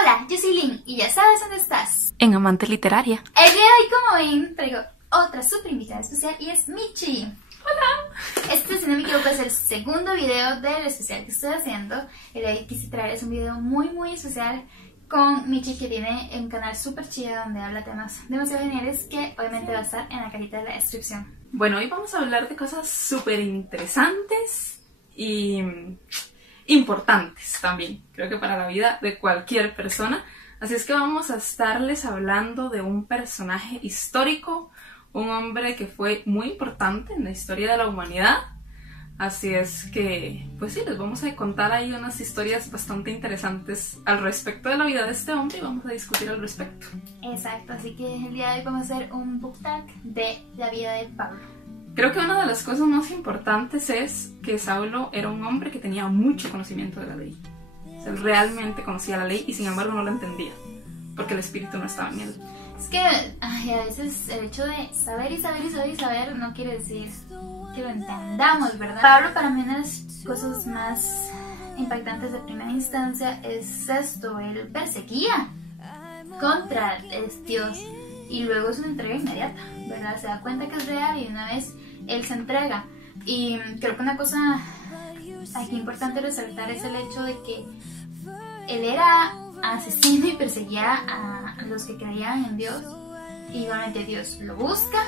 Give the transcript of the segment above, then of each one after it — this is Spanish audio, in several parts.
Hola, yo soy Lynn y ya sabes dónde estás. En Amante Literaria. El día de hoy, como ven, traigo otra super invitada especial y es Michi. Hola. Este, si no me equivoco, es el segundo video del especial que estoy haciendo. El de hoy quise traerles un video muy especial con Michi, que tiene un canal súper chido donde habla temas demasiado geniales que obviamente va a estar en la cajita de la descripción. Bueno, hoy vamos a hablar de cosas súper interesantes y importantes también, creo que para la vida de cualquier persona. Así es que vamos a estarles hablando de un personaje histórico, un hombre que fue muy importante en la historia de la humanidad. Así es que, pues sí, les vamos a contar ahí unas historias bastante interesantes al respecto de la vida de este hombre y vamos a discutir al respecto. Exacto, así que el día de hoy vamos a hacer un book tag de la vida de Pablo. Creo que una de las cosas más importantes es que Saulo era un hombre que tenía mucho conocimiento de la ley. O sea, él realmente conocía la ley y sin embargo no la entendía, porque el espíritu no estaba en él. Es que a veces el hecho de saber y saber no quiere decir que lo entendamos, ¿verdad? Pablo, para mí, una de las cosas más impactantes de primera instancia es esto: él perseguía contra Dios y luego es una entrega inmediata, ¿verdad? Se da cuenta que es real y una vez él se entrega. Y creo que una cosa aquí importante resaltar es el hecho de que él era asesino y perseguía a los que creían en Dios, y igualmente Dios lo busca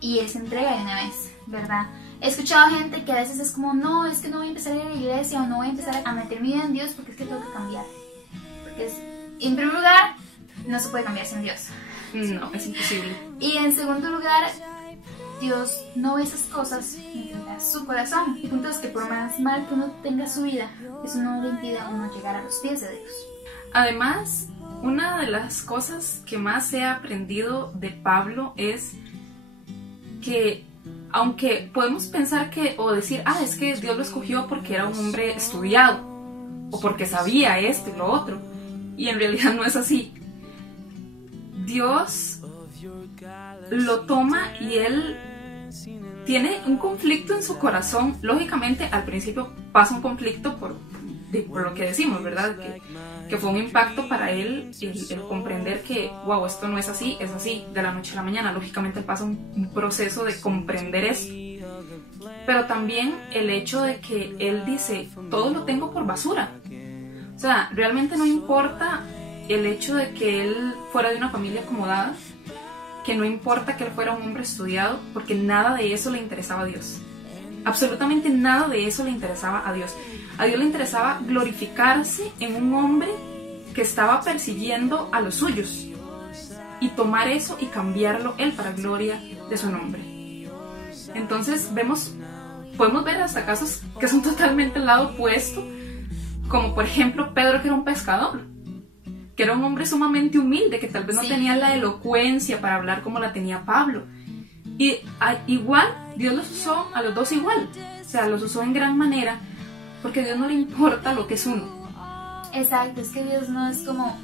y él se entrega de una vez, ¿verdad? He escuchado gente que a veces es como, no, es que no voy a empezar a ir a la iglesia o no voy a empezar a meter mi vida en Dios porque es que tengo que cambiar, porque en primer lugar no se puede cambiar sin Dios. No, es imposible. Y en segundo lugar, Dios no ve esas cosas en su corazón. Y punto es que por más mal que uno tenga su vida, eso no le impide a uno llegar a los pies de Dios. Además, una de las cosas que más he aprendido de Pablo es que, aunque podemos pensar que, o decir, es que Dios lo escogió porque era un hombre estudiado, o porque sabía esto y lo otro, y en realidad no es así. Dios lo toma y él tiene un conflicto en su corazón. Lógicamente al principio pasa un conflicto por lo que decimos, ¿verdad? Que fue un impacto para él el comprender que, wow, esto no es así, es así, de la noche a la mañana. Lógicamente pasa un proceso de comprender esto. Pero también el hecho de que él dice, todo lo tengo por basura. O sea, realmente no importa el hecho de que él fuera de una familia acomodada, que no importa que él fuera un hombre estudiado, porque nada de eso le interesaba a Dios. Absolutamente nada de eso le interesaba a Dios. A Dios le interesaba glorificarse en un hombre que estaba persiguiendo a los suyos y tomar eso y cambiarlo él para gloria de su nombre. Entonces podemos ver hasta casos que son totalmente el lado opuesto, como por ejemplo Pedro, que era un pescador, que era un hombre sumamente humilde, que tal vez no tenía la elocuencia para hablar como la tenía Pablo. Y igual, Dios los usó a los dos igual. O sea, los usó en gran manera, porque a Dios no le importa lo que es uno. Exacto, es que Dios no es como,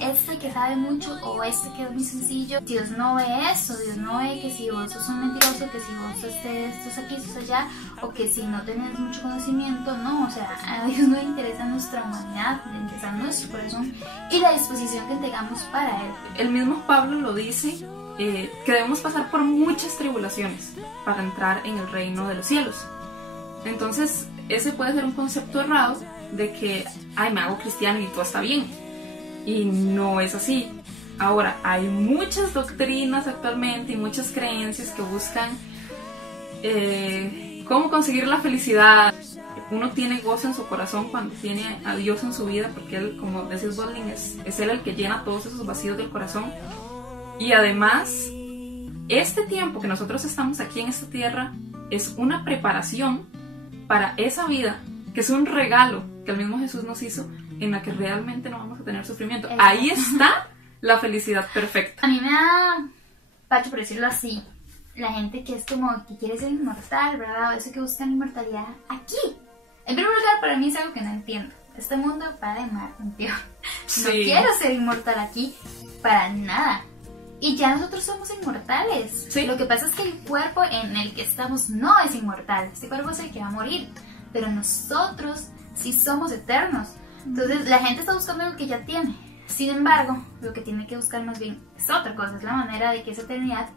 este que sabe mucho o este que es muy sencillo. Dios no ve eso, Dios no ve que si vos sos un mentiroso, que si vos estás aquí, estás allá, o que si no tenés mucho conocimiento. No, o sea, a Dios no le interesa nuestra humanidad, le interesa nuestro corazón y la disposición que tengamos para Él. El mismo Pablo lo dice, que debemos pasar por muchas tribulaciones para entrar en el reino de los cielos. Entonces, ese puede ser un concepto errado de que, me hago cristiano y todo está bien. Y no es así. Ahora, hay muchas doctrinas actualmente y muchas creencias que buscan cómo conseguir la felicidad. Uno tiene gozo en su corazón cuando tiene a Dios en su vida, porque Él, como decís vos, es Él el que llena todos esos vacíos del corazón. Y además, este tiempo que nosotros estamos aquí en esta tierra es una preparación para esa vida, que es un regalo que el mismo Jesús nos hizo, en la que realmente no vamos a tener sufrimiento. Ahí está la felicidad perfecta. A mí me da pacho, por decirlo así, la gente que es como que quiere ser inmortal, ¿verdad? O eso que buscan inmortalidad aquí. En primer lugar, para mí es algo que no entiendo. Este mundo para de mal, tío. Sí. No quiero ser inmortal aquí, para nada. Y ya nosotros somos inmortales. Sí. Lo que pasa es que el cuerpo en el que estamos no es inmortal. Este cuerpo es el que va a morir. Pero nosotros sí somos eternos. Entonces la gente está buscando lo que ya tiene. Sin embargo, lo que tiene que buscar más bien es otra cosa, es la manera de que esa eternidad...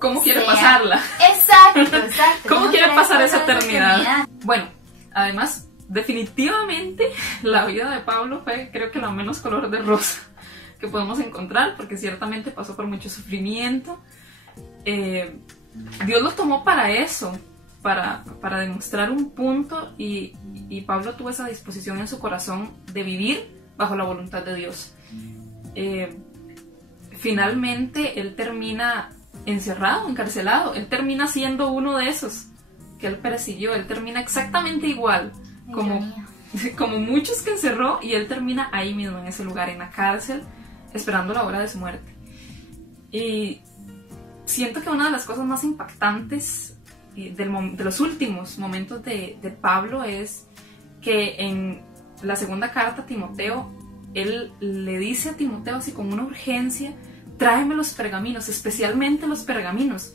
¿Cómo quiere pasarla? Exacto. ¿Cómo quiere pasar esa eternidad? Bueno, además, definitivamente la vida de Pablo fue, creo que, la menos color de rosa que podemos encontrar, porque ciertamente pasó por mucho sufrimiento. Dios lo tomó para eso, para demostrar un punto, y Pablo tuvo esa disposición en su corazón de vivir bajo la voluntad de Dios. Finalmente él termina encerrado, encarcelado, él termina siendo uno de esos que él persiguió, él termina exactamente igual como muchos que encerró, y él termina ahí mismo, en ese lugar, en la cárcel, esperando la hora de su muerte. Y siento que una de las cosas más impactantes de los últimos momentos de Pablo es que en la segunda carta a Timoteo, él le dice a Timoteo así con una urgencia: tráeme los pergaminos, especialmente los pergaminos,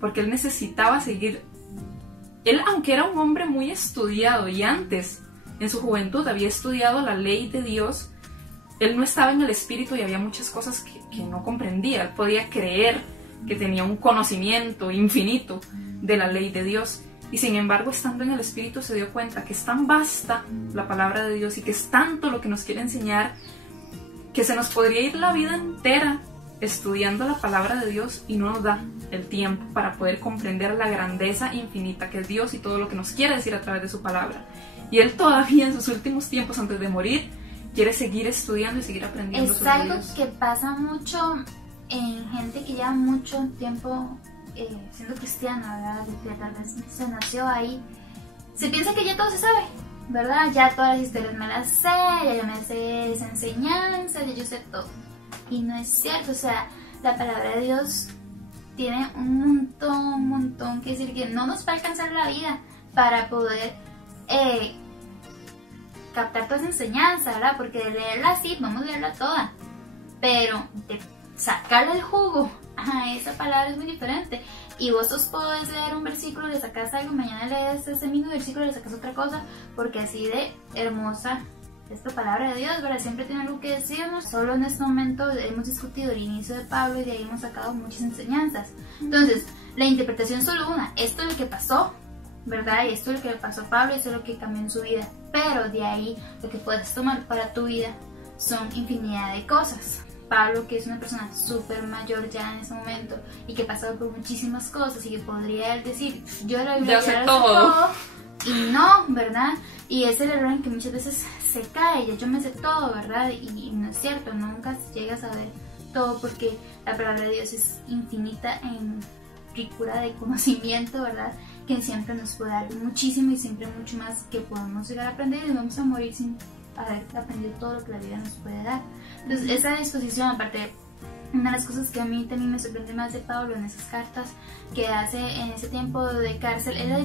porque él necesitaba seguir. Él, aunque era un hombre muy estudiado y antes, en su juventud, había estudiado la ley de Dios, él no estaba en el espíritu y había muchas cosas que no comprendía. Él podía creer que tenía un conocimiento infinito de la ley de Dios, y sin embargo, estando en el espíritu, se dio cuenta que es tan vasta la palabra de Dios y que es tanto lo que nos quiere enseñar, que se nos podría ir la vida entera estudiando la palabra de Dios y no nos da el tiempo para poder comprender la grandeza infinita que es Dios y todo lo que nos quiere decir a través de su palabra. Y él todavía, en sus últimos tiempos antes de morir, quiere seguir estudiando y seguir aprendiendo sobre Dios. Es algo que pasa mucho en gente que lleva mucho tiempo siendo cristiana, ¿verdad? Que tal vez se nació ahí. Se piensa que ya todo se sabe, ¿verdad? Ya todas las historias me las sé, ya me sé esa enseñanza, ya yo sé todo. Y no es cierto, o sea, la palabra de Dios tiene un montón que decir, que no nos va a alcanzar la vida para poder captar toda esa enseñanza, ¿verdad? Porque de leerla sí, vamos a leerla toda, pero de sacarle el jugo a esa palabra es muy diferente. Y vos podés leer un versículo, le sacas algo, mañana lees ese mismo versículo, le sacas otra cosa, porque así de hermosa esta palabra de Dios, ¿verdad? Siempre tiene algo que decirnos. Solo en este momento hemos discutido el inicio de Pablo y de ahí hemos sacado muchas enseñanzas. Entonces, la interpretación es solo una: esto es lo que pasó, ¿verdad? Y esto es lo que le pasó a Pablo y esto es lo que cambió en su vida. Pero de ahí, lo que puedes tomar para tu vida son infinidad de cosas. Pablo, que es una persona súper mayor ya en ese momento y que ha pasado por muchísimas cosas y que podría decir, yo la Biblia ya sé todo. Y no, ¿verdad? Y es el error en que muchas veces se cae, ya yo me sé todo, ¿verdad? Y no es cierto, nunca llegas a ver todo, porque la palabra de Dios es infinita en ricura de conocimiento, ¿verdad? Que siempre nos puede dar muchísimo y siempre mucho más que podemos llegar a aprender, y vamos a morir sin haber aprendido todo lo que la vida nos puede dar. Entonces, esa disposición, aparte, una de las cosas que a mí también me sorprende más de Pablo en esas cartas que hace en ese tiempo de cárcel, es la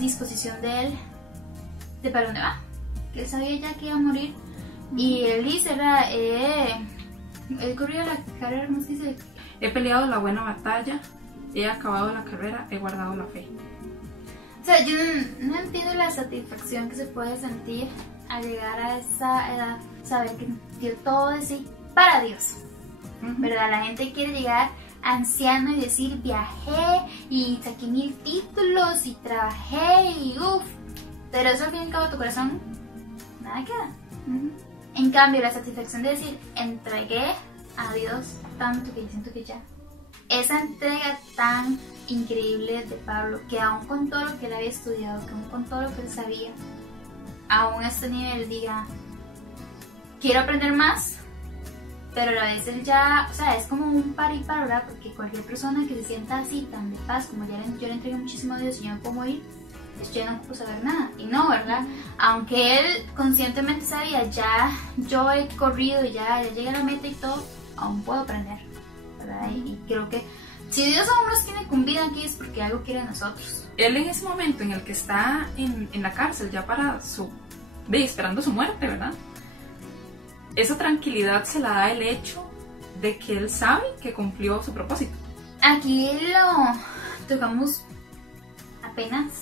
disposición de él de para dónde va, que él sabía ya que iba a morir. Y él dice, ¿verdad? Él corrió la carrera, ¿cómo se dice? He peleado la buena batalla, he acabado la carrera, he guardado la fe. O sea, yo no entiendo la satisfacción que se puede sentir al llegar a esa edad, saber que dio todo de sí para Dios, ¿verdad? La gente quiere llegar anciano y decir, viajé y saqué 1000 títulos y trabajé y uff, pero eso al fin y al cabo tu corazón nada queda. En cambio, la satisfacción de decir, entregué a Dios tanto que yo siento que ya, esa entrega tan increíble de Pablo, que aún con todo lo que él había estudiado, que aún con todo lo que él sabía, aún a este nivel diga, quiero aprender más, pero a la vez él ya, o sea, es como un par y par, ¿verdad? Porque cualquier persona que se sienta así, tan de paz, como yo le entregué muchísimo a Dios y yo no puedo morir, pues yo no puedo saber nada. Y no, ¿verdad? Aunque él conscientemente sabía, ya yo he corrido, ya llegué a la meta y todo, aún puedo aprender, ¿verdad? Y creo que si Dios aún nos tiene con vida aquí es porque algo quiere de nosotros. Él en ese momento en el que está en la cárcel, ya para esperando su muerte, ¿verdad? Esa tranquilidad se la da el hecho de que él sabe que cumplió su propósito. Aquí lo tocamos apenas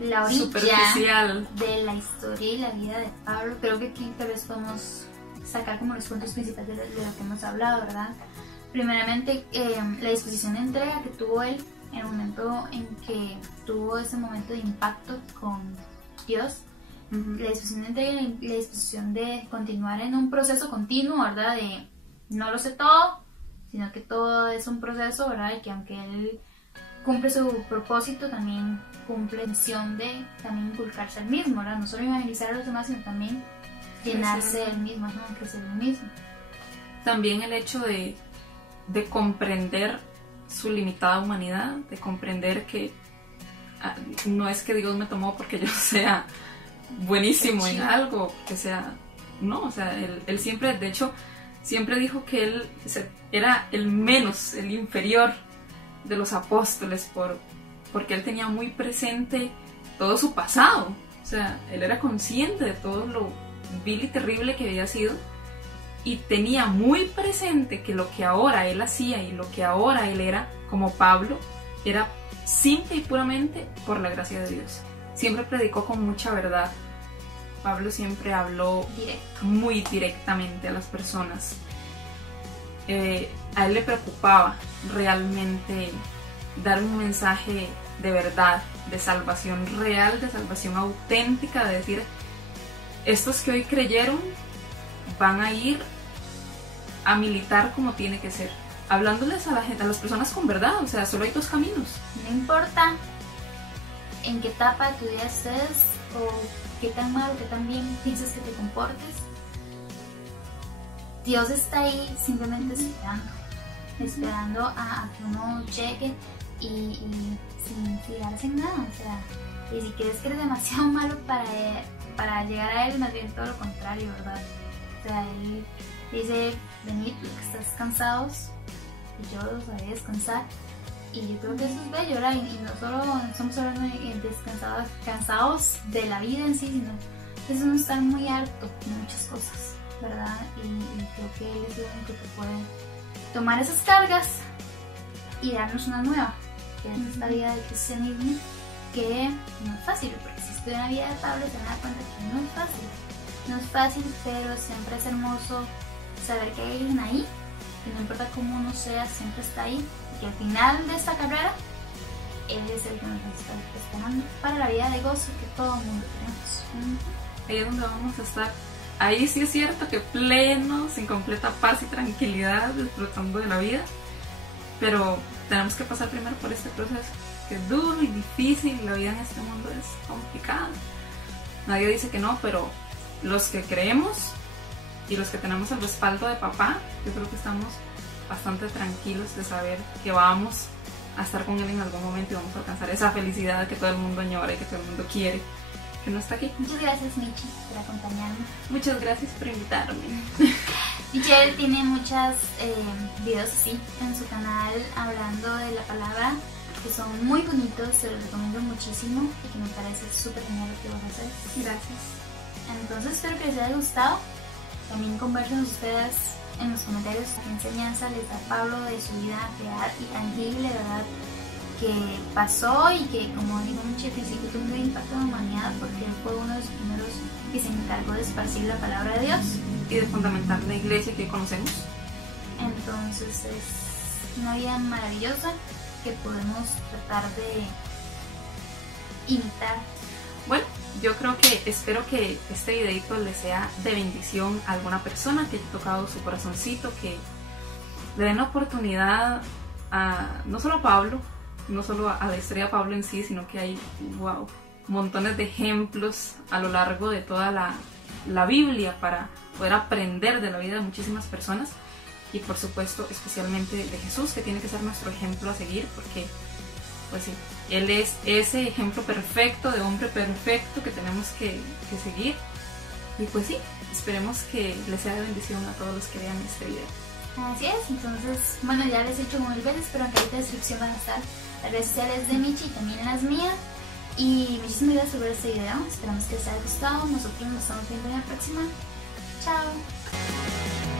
la orilla superficial de la historia y la vida de Pablo. Creo que aquí tal vez podemos sacar como los puntos principales de lo que hemos hablado, ¿verdad? Primeramente, la disposición de entrega que tuvo él en el momento en que tuvo ese momento de impacto con Dios. La disposición de entrega y la disposición de continuar en un proceso continuo, ¿verdad? De no lo sé todo, sino que todo es un proceso, ¿verdad? Y que aunque él cumple su propósito, también cumple la misión de también inculcarse al mismo, ¿verdad? No solo evangelizar a los demás, sino también llenarse del mismo, ¿no? Crecer el mismo. También el hecho de comprender su limitada humanidad, de comprender que no es que Dios me tomó porque yo sea buenísimo en algo, que sea, no, o sea, él siempre, de hecho, siempre dijo que él era el menos, el inferior de los apóstoles, porque él tenía muy presente todo su pasado, o sea, él era consciente de todo lo vil y terrible que había sido, y tenía muy presente que lo que ahora él hacía y lo que ahora él era, como Pablo, era simple y puramente por la gracia de Dios. Siempre predicó con mucha verdad. Pablo siempre habló muy directamente a las personas. A él le preocupaba realmente dar un mensaje de verdad, de salvación real, de salvación auténtica, de decir, estos que hoy creyeron van a ir a militar como tiene que ser, hablándoles a la gente, a las personas con verdad. O sea, solo hay dos caminos. No importa en qué etapa de tu vida estés o qué tan mal o qué tan bien piensas que te comportes, Dios está ahí simplemente esperando a que uno llegue y sin fijarse en nada. O sea, y si crees que eres demasiado malo para llegar a Él, más bien todo lo contrario, ¿verdad? O sea, Él dice, venid porque estás cansados y yo los haré descansar. Y yo creo que eso es bello, ¿verdad? Y no solo estamos hablando de cansados de la vida en sí, sino es uno estar muy harto de muchas cosas, ¿verdad? Y creo que Él es el único que puede tomar esas cargas y darnos una nueva, que es esta vida del cristianismo, que no es fácil, porque si estoy en la vida de Pablo se me da cuenta que no es fácil. No es fácil, pero siempre es hermoso saber que hay alguien ahí, que no importa cómo uno sea, siempre está ahí, y que al final de esta carrera, Él es el que nos está esperando para la vida de gozo que todo el mundo tenemos. Ahí es donde vamos a estar. Ahí sí es cierto que plenos, sin completa paz y tranquilidad, disfrutando de la vida, pero tenemos que pasar primero por este proceso, que es duro y difícil. La vida en este mundo es complicada. Nadie dice que no, pero los que creemos y los que tenemos el respaldo de papá, yo creo que estamos bastante tranquilos de saber que vamos a estar con él en algún momento y vamos a alcanzar esa felicidad que todo el mundo añora y que todo el mundo quiere, que no está aquí. Muchas gracias, Michi, por acompañarme. Muchas gracias por invitarme. Michelle tiene muchos videos así en su canal hablando de la palabra, que son muy bonitos, se los recomiendo muchísimo y que me parece súper genial lo que vas a hacer. Gracias. Entonces espero que les haya gustado. También conversen ustedes en los comentarios qué enseñanza les da Pablo de su vida real y tangible, ¿verdad? Que pasó y que, como dijo Michi al principio, tuvo un gran impacto en la humanidad porque él fue uno de los primeros que se encargó de esparcir la palabra de Dios y de fundamentar la iglesia que conocemos. Entonces es una vida maravillosa que podemos tratar de imitar. Bueno, yo creo que espero que este videito le sea de bendición a alguna persona que haya tocado su corazoncito, que le den la oportunidad a, no solo a Pablo, no solo a la historia de Pablo en sí, sino que hay, wow, montones de ejemplos a lo largo de toda la Biblia para poder aprender de la vida de muchísimas personas y por supuesto especialmente de Jesús, que tiene que ser nuestro ejemplo a seguir, porque pues sí, Él es ese ejemplo perfecto, de hombre perfecto que tenemos que seguir. Y pues sí, esperemos que les sea de bendición a todos los que vean este video. Así es, entonces, bueno, ya les he dicho 1000 veces, pero en la descripción van a estar las redes sociales de Michi y también en las mías. Y muchísimas gracias por ver este video, esperamos que les haya gustado. Nosotros nos estamos viendo en la próxima. Chao.